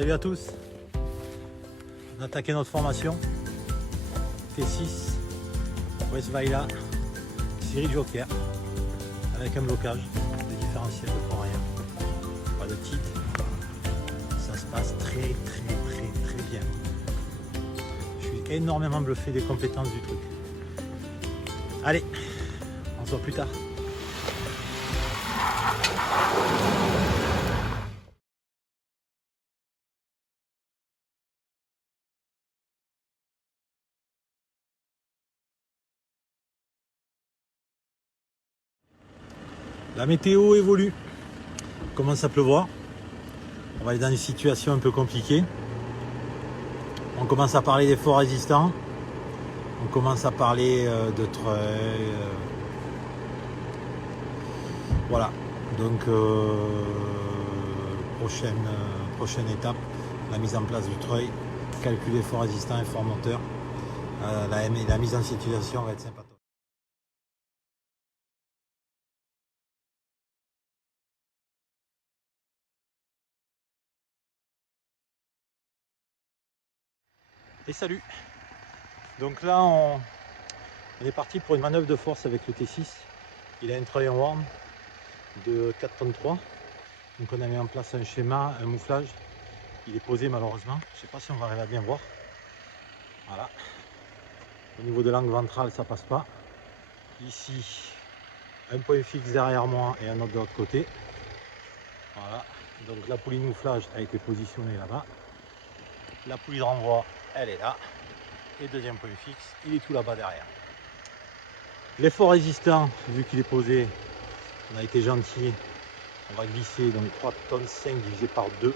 Salut à tous, on a attaqué notre formation T6 Westvaila série Joker avec un blocage de différentiel de pont arrière, pas de titre, ça se passe très bien. Je suis énormément bluffé des compétences du truc. Allez, on se voit plus tard. La météo évolue, il commence à pleuvoir, on va aller dans une situation un peu compliquée. On commence à parler des forts résistants, on commence à parler de treuil, voilà. Donc prochaine étape, la mise en place du treuil, calculer fort résistant et fort moteur. La mise en situation va être sympa. Et salut. Donc là on est parti pour une manœuvre de force avec le T6. Il a un treuil en warm de 4,3 tonnes. Donc on a mis en place un schéma, un mouflage. Il est posé malheureusement. Je ne sais pas si on va arriver à bien voir. Voilà. Au niveau de l'angle ventral, ça passe pas. Ici, un point fixe derrière moi et un autre de l'autre côté. Voilà. Donc la poulie de mouflage a été positionnée là-bas. La poulie de renvoi, elle est là. Et deuxième point fixe, il est tout là-bas derrière. L'effort résistant, vu qu'il est posé, on a été gentil. On va glisser donc 3,5 tonnes divisé par 2,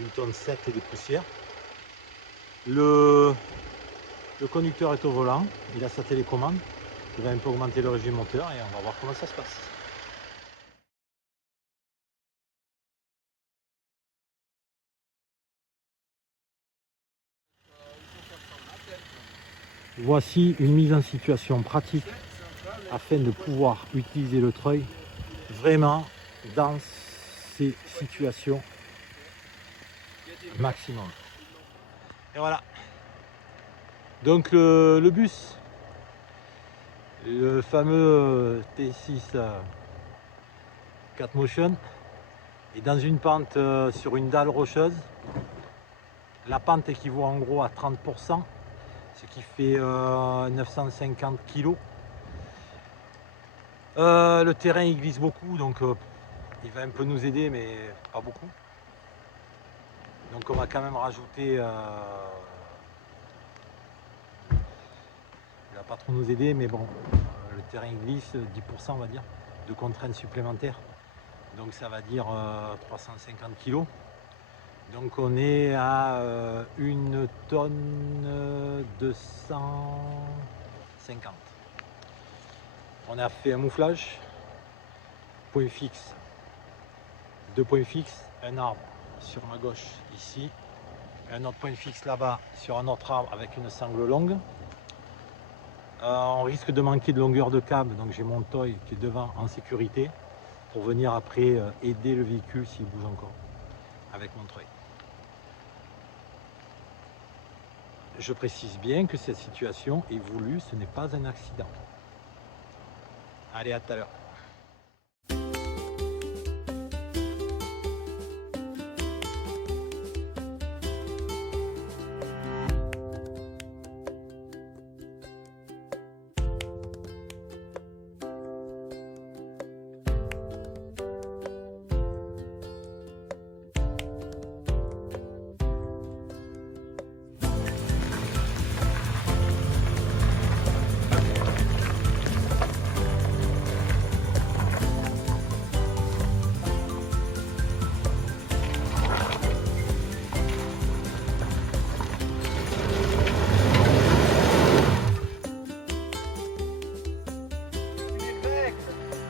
1,7 tonne et des poussières. Le conducteur est au volant, il a sa télécommande. Il va un peu augmenter le régime moteur et on va voir comment ça se passe. Voici une mise en situation pratique afin de pouvoir utiliser le treuil vraiment dans ces situations maximum. Et voilà. Donc le bus, le fameux T6 4Motion, est dans une pente sur une dalle rocheuse. La pente équivaut en gros à 30%, ce qui fait 950 kg. Le terrain il glisse beaucoup, donc il va un peu nous aider, mais pas beaucoup. Donc on va quand même rajouter, il va pas trop nous aider, mais bon, le terrain il glisse 10% on va dire, de contraintes supplémentaires. Donc ça va dire 350 kg. Donc on est à 1 tonne 250. On a fait un mouflage, point fixe, 2 points fixes, un arbre sur ma gauche ici, un autre point fixe là-bas sur un autre arbre avec une sangle longue. On risque de manquer de longueur de câble, donc j'ai mon toy qui est devant en sécurité pour venir après aider le véhicule s'il bouge encore avec mon treuil. Je précise bien que cette situation est voulue, ce n'est pas un accident. Allez, à tout à l'heure.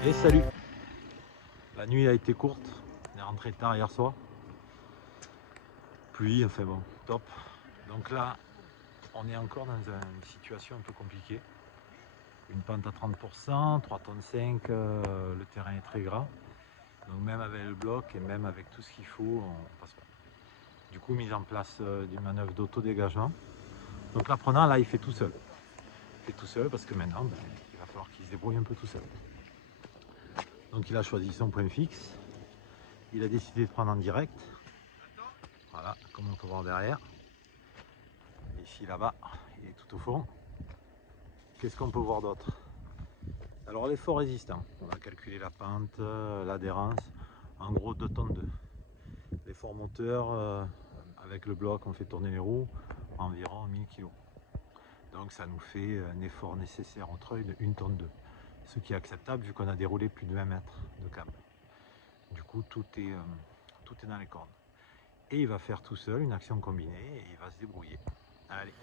Et salut. La nuit a été courte, on est rentré tard hier soir. Pluie, enfin bon, top. Donc là, on est encore dans une situation un peu compliquée. Une pente à 30%, 3,5 tonnes, le terrain est très gras. Donc même avec le bloc et même avec tout ce qu'il faut, on passe pas. Du coup, mise en place d'une manœuvre d'autodégagement. Donc l'apprenant, là, il fait tout seul. Il fait tout seul parce que maintenant, ben, il va falloir qu'il se débrouille un peu tout seul. Donc il a choisi son point fixe. Il a décidé de prendre en direct. Voilà, comme on peut voir derrière. Ici, là-bas, il est tout au fond. Qu'est-ce qu'on peut voir d'autre? Alors l'effort résistant, on va calculer la pente, l'adhérence, en gros 2 tonnes 2. L'effort moteur, avec le bloc, on fait tourner les roues, environ 1000 kg. Donc ça nous fait un effort nécessaire au treuil de 1 tonne 2. Ce qui est acceptable vu qu'on a déroulé plus de 20 mètres de câble. Du coup, tout est dans les cordes. Et il va faire tout seul une action combinée et il va se débrouiller. Allez.